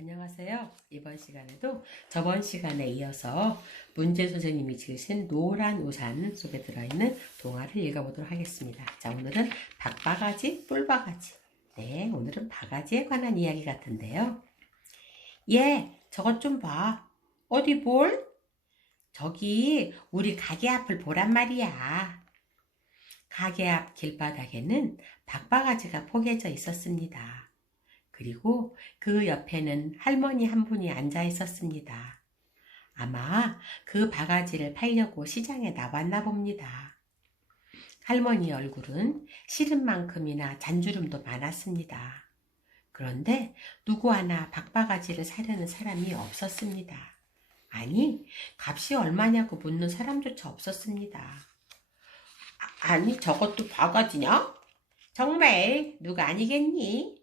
안녕하세요. 이번 시간에도 저번 시간에 이어서 문제 선생님이 지으신 노란 우산 속에 들어있는 동화를 읽어보도록 하겠습니다. 자, 오늘은 박바가지, 뿔바가지. 네, 오늘은 바가지에 관한 이야기 같은데요. 저것 좀 봐. 어디 볼? 저기 우리 가게 앞을 보란 말이야. 가게 앞 길바닥에는 박바가지가 포개져 있었습니다. 그리고 그 옆에는 할머니 한 분이 앉아 있었습니다. 아마 그 바가지를 팔려고 시장에 나왔나 봅니다. 할머니 얼굴은 싫은 만큼이나 잔주름도 많았습니다. 그런데 누구 하나 박바가지를 사려는 사람이 없었습니다. 아니, 값이 얼마냐고 묻는 사람조차 없었습니다. 아니, 저것도 바가지냐? 정말 누가 아니겠니?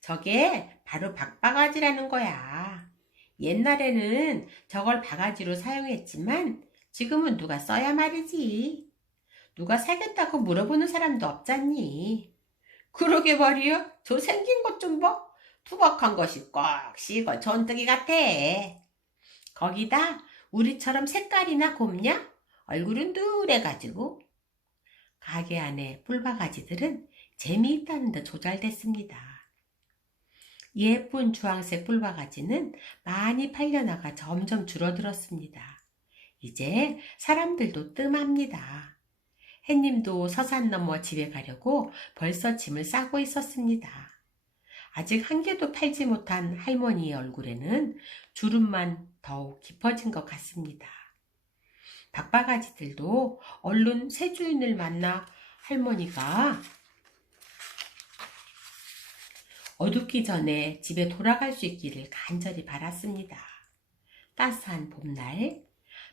저게 바로 박바가지라는 거야. 옛날에는 저걸 바가지로 사용했지만 지금은 누가 써야 말이지. 누가 사겠다고 물어보는 사람도 없잖니. 그러게 말이야. 저 생긴 것 좀 봐. 투박한 것이 꽉 씹어 전뜨기 같아. 거기다 우리처럼 색깔이나 곱냐? 얼굴은 누래가지고. 가게 안에 뿔바가지들은 재미있다는 듯 조잘됐습니다. 예쁜 주황색 뿔바가지는 많이 팔려나가 점점 줄어들었습니다. 이제 사람들도 뜸합니다. 햇님도 서산 넘어 집에 가려고 벌써 짐을 싸고 있었습니다. 아직 한 개도 팔지 못한 할머니의 얼굴에는 주름만 더욱 깊어진 것 같습니다. 박바가지들도 얼른 새 주인을 만나 할머니가 어둡기 전에 집에 돌아갈 수 있기를 간절히 바랐습니다. 따스한 봄날,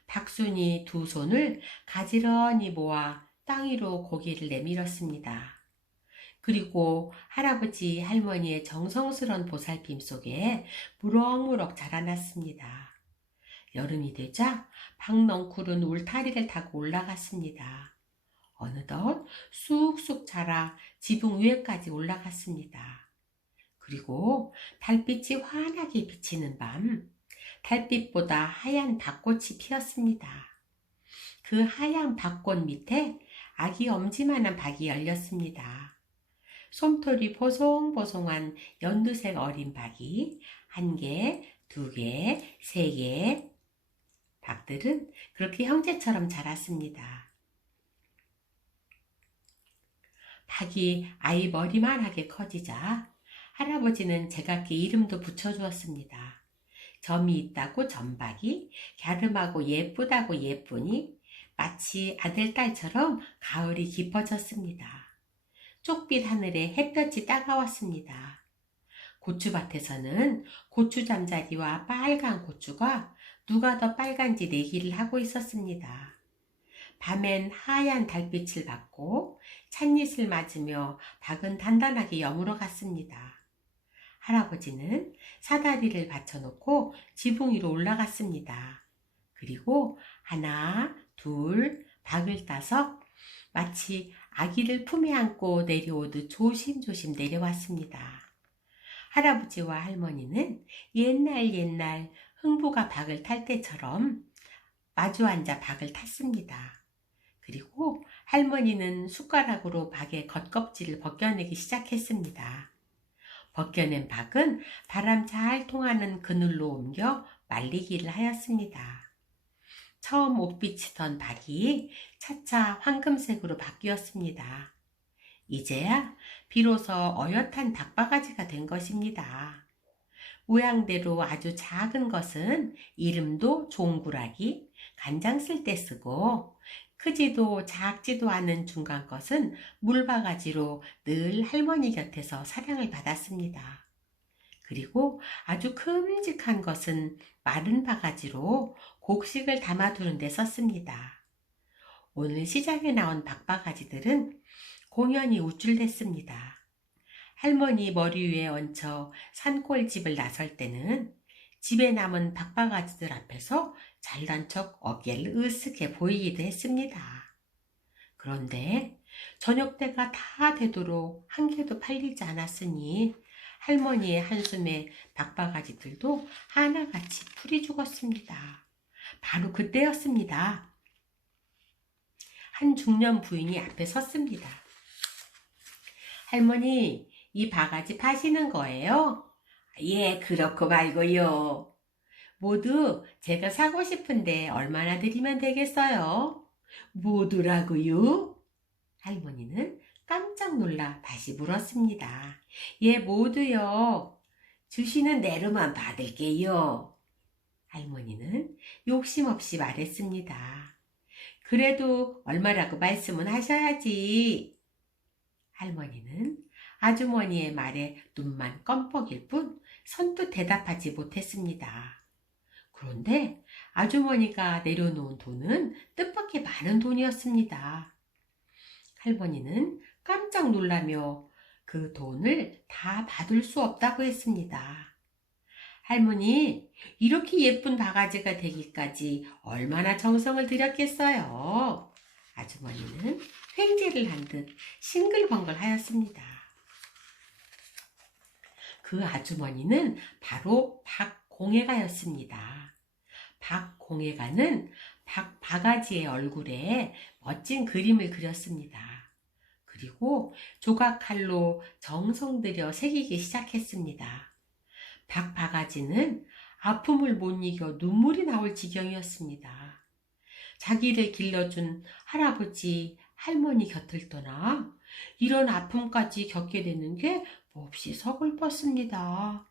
박순이 두 손을 가지런히 모아 땅 위로 고개를 내밀었습니다. 그리고 할아버지 할머니의 정성스런 보살핌 속에 무럭무럭 자라났습니다. 여름이 되자 박넝쿨은 울타리를 타고 올라갔습니다. 어느덧 쑥쑥 자라 지붕 위에까지 올라갔습니다. 그리고 달빛이 환하게 비치는 밤, 달빛보다 하얀 벚꽃이 피었습니다. 그 하얀 벚꽃 밑에 아기 엄지만한 박이 열렸습니다. 솜털이 보송보송한 연두색 어린 박이 한 개, 두 개, 세 개. 박들은 그렇게 형제처럼 자랐습니다. 박이 아이 머리만하게 커지자 할아버지는 제각기 이름도 붙여주었습니다. 점이 있다고 점박이, 갸름하고 예쁘다고 예쁘니 마치 아들딸처럼 가을이 깊어졌습니다. 쪽빛 하늘에 햇볕이 따가웠습니다. 고추밭에서는 고추 잠자리와 빨간 고추가 누가 더 빨간지 내기를 하고 있었습니다. 밤엔 하얀 달빛을 받고 찻잎을 맞으며 박은 단단하게 여물어 갔습니다. 할아버지는 사다리를 받쳐놓고 지붕 위로 올라갔습니다. 그리고 하나, 둘, 박을 따서 마치 아기를 품에 안고 내려오듯 조심조심 내려왔습니다. 할아버지와 할머니는 옛날 흥부가 박을 탈 때처럼 마주 앉아 박을 탔습니다. 그리고 할머니는 숟가락으로 박의 겉껍질을 벗겨내기 시작했습니다. 벗겨낸 박은 바람 잘 통하는 그늘로 옮겨 말리기를 하였습니다. 처음 옥빛이던 박이 차차 황금색으로 바뀌었습니다. 이제야 비로소 어엿한 박바가지가 된 것입니다. 모양대로 아주 작은 것은 이름도 종구라기, 간장 쓸 때 쓰고 크지도 작지도 않은 중간 것은 물바가지로 늘 할머니 곁에서 사랑을 받았습니다. 그리고 아주 큼직한 것은 마른 바가지로 곡식을 담아두는 데 썼습니다. 오늘 시장에 나온 박바가지들은 공연히 우쭐댔습니다. 할머니 머리 위에 얹혀 산골집을 나설 때는 집에 남은 박바가지들 앞에서 잘난 척 어깨를 으쓱해 보이기도 했습니다. 그런데 저녁 때가 다 되도록 한 개도 팔리지 않았으니 할머니의 한숨에 박바가지들도 하나같이 풀이 죽었습니다. 바로 그때였습니다. 한 중년 부인이 앞에 섰습니다. 할머니, 이 바가지 파시는 거예요? 예, 그렇고 말고요. 모두 제가 사고 싶은데 얼마나 드리면 되겠어요? 모두라고요? 할머니는 깜짝 놀라 다시 물었습니다. 예, 모두요. 주시는 대로만 받을게요. 할머니는 욕심 없이 말했습니다. 그래도 얼마라고 말씀은 하셔야지. 할머니는 아주머니의 말에 눈만 껌뻑일 뿐 선뜻 대답하지 못했습니다. 그런데 아주머니가 내려놓은 돈은 뜻밖의 많은 돈이었습니다. 할머니는 깜짝 놀라며 그 돈을 다 받을 수 없다고 했습니다. 할머니, 이렇게 예쁜 바가지가 되기까지 얼마나 정성을 들였겠어요? 아주머니는 횡재를 한 듯 싱글벙글 하였습니다. 그 아주머니는 바로 박공예가였습니다. 박공예가는 박바가지의 얼굴에 멋진 그림을 그렸습니다. 그리고 조각칼로 정성 들여 새기기 시작했습니다. 박바가지는 아픔을 못 이겨 눈물이 나올 지경이었습니다. 자기를 길러준 할아버지, 할머니 곁을 떠나 이런 아픔까지 겪게 되는 게 몹시 서글펐습니다.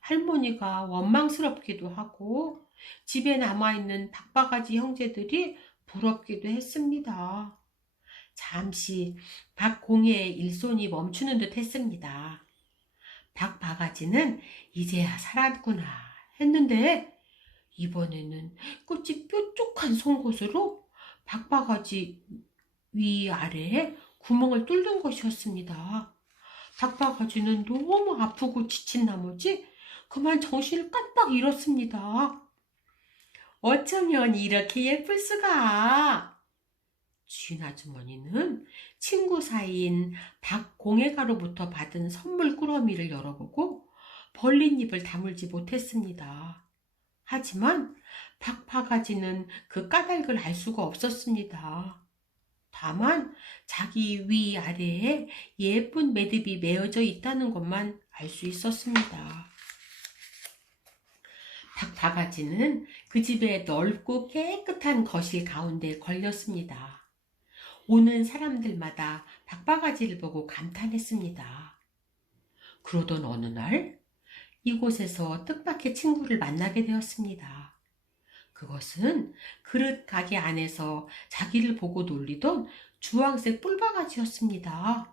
할머니가 원망스럽기도 하고 집에 남아있는 박바가지 형제들이 부럽기도 했습니다. 잠시 박공예의 일손이 멈추는 듯 했습니다. 박바가지는 이제야 살았구나 했는데 이번에는 끝이 뾰족한 송곳으로 박바가지 위아래에 구멍을 뚫는 것이었습니다. 박바가지는 너무 아프고 지친 나머지 그만 정신을 깜빡 잃었습니다. 어쩌면 이렇게 예쁠 수가. 주인 아주머니는 친구 사이인 박공예가로부터 받은 선물 꾸러미를 열어보고 벌린 입을 다물지 못했습니다. 하지만 박바가지는 그 까닭을 알 수가 없었습니다. 다만 자기 위아래에 예쁜 매듭이 메어져 있다는 것만 알 수 있었습니다. 박바가지는 그 집의 넓고 깨끗한 거실 가운데 걸렸습니다. 오는 사람들마다 박바가지를 보고 감탄했습니다. 그러던 어느 날 이곳에서 뜻밖의 친구를 만나게 되었습니다. 그것은 그릇 가게 안에서 자기를 보고 놀리던 주황색 뿔바가지였습니다.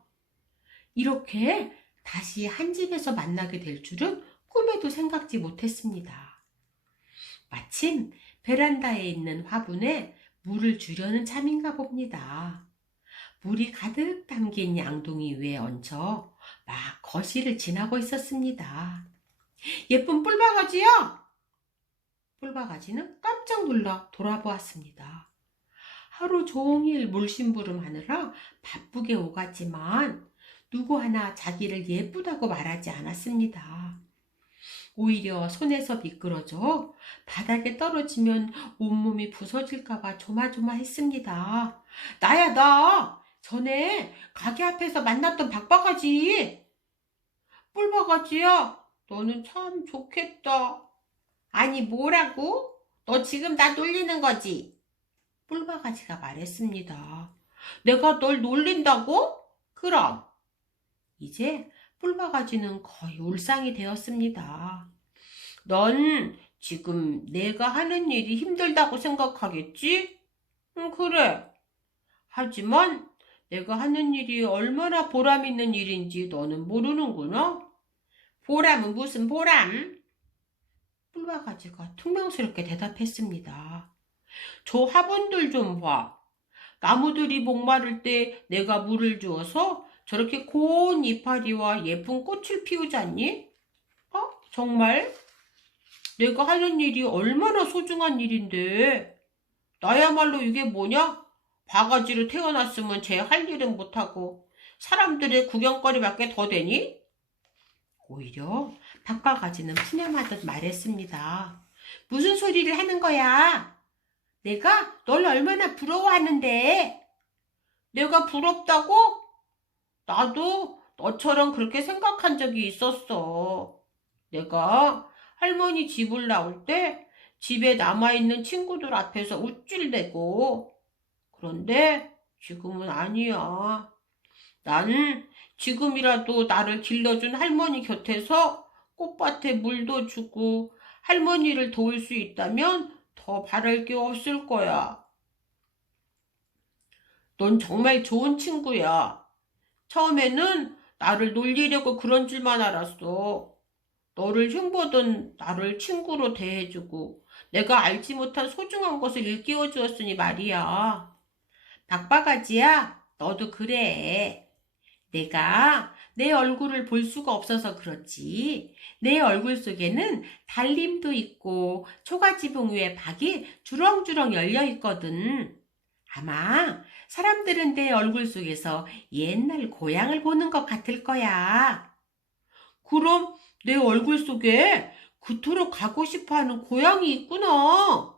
이렇게 다시 한 집에서 만나게 될 줄은 꿈에도 생각지 못했습니다. 마침 베란다에 있는 화분에 물을 주려는 참인가 봅니다. 물이 가득 담긴 양동이 위에 얹혀 막 거실을 지나고 있었습니다. 예쁜 뿔바가지요! 뿔바가지는 깜짝 놀라 돌아보았습니다. 하루 종일 물심부름하느라 바쁘게 오갔지만 누구 하나 자기를 예쁘다고 말하지 않았습니다. 오히려 손에서 미끄러져 바닥에 떨어지면 온몸이 부서질까봐 조마조마했습니다. 나야 나! 전에 가게 앞에서 만났던 박바가지! 뿔바가지야, 너는 참 좋겠다. 아니 뭐라고? 너 지금 나 놀리는 거지? 뿔바가지가 말했습니다. 내가 널 놀린다고? 그럼. 이제 뿔바가지는 거의 울상이 되었습니다. 넌 지금 내가 하는 일이 힘들다고 생각하겠지? 그래. 하지만 내가 하는 일이 얼마나 보람 있는 일인지 너는 모르는구나. 보람은 무슨 보람? 뿔바가지가 퉁명스럽게 대답했습니다. 저 화분들 좀 봐. 나무들이 목마를 때 내가 물을 주어서 저렇게 고운 이파리와 예쁜 꽃을 피우지 않니? 정말? 내가 하는 일이 얼마나 소중한 일인데. 나야말로 이게 뭐냐? 바가지로 태어났으면 쟤 할 일은 못하고 사람들의 구경거리밖에 더 되니? 오히려 박바가지는 푸념하듯 말했습니다. 무슨 소리를 하는 거야? 내가 널 얼마나 부러워하는데. 내가 부럽다고? 나도 너처럼 그렇게 생각한 적이 있었어. 내가 할머니 집을 나올 때 집에 남아있는 친구들 앞에서 우쭐대고. 그런데 지금은 아니야. 난 지금이라도 나를 길러준 할머니 곁에서 꽃밭에 물도 주고 할머니를 도울 수 있다면 더 바랄 게 없을 거야. 넌 정말 좋은 친구야. 처음에는 나를 놀리려고 그런 줄만 알았어. 너를 흉보던 나를 친구로 대해주고 내가 알지 못한 소중한 것을 일깨워 주었으니 말이야. 박바가지야, 너도 그래. 내가 내 얼굴을 볼 수가 없어서 그렇지. 내 얼굴 속에는 달림도 있고 초가지붕 위에 박이 주렁주렁 열려 있거든. 아마 사람들은 내 얼굴 속에서 옛날 고향을 보는 것 같을 거야. 그럼 내 얼굴 속에 그토록 가고 싶어 하는 고향이 있구나.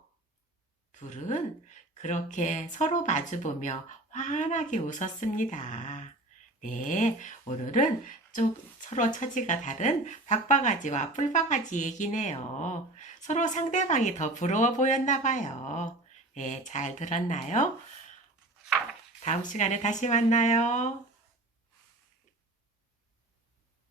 둘은 그렇게 서로 마주보며 환하게 웃었습니다. 네, 오늘은 좀 서로 처지가 다른 박바가지와 뿔바가지 얘기네요. 서로 상대방이 더 부러워 보였나 봐요. 네, 잘 들었나요? 다음 시간에 다시 만나요.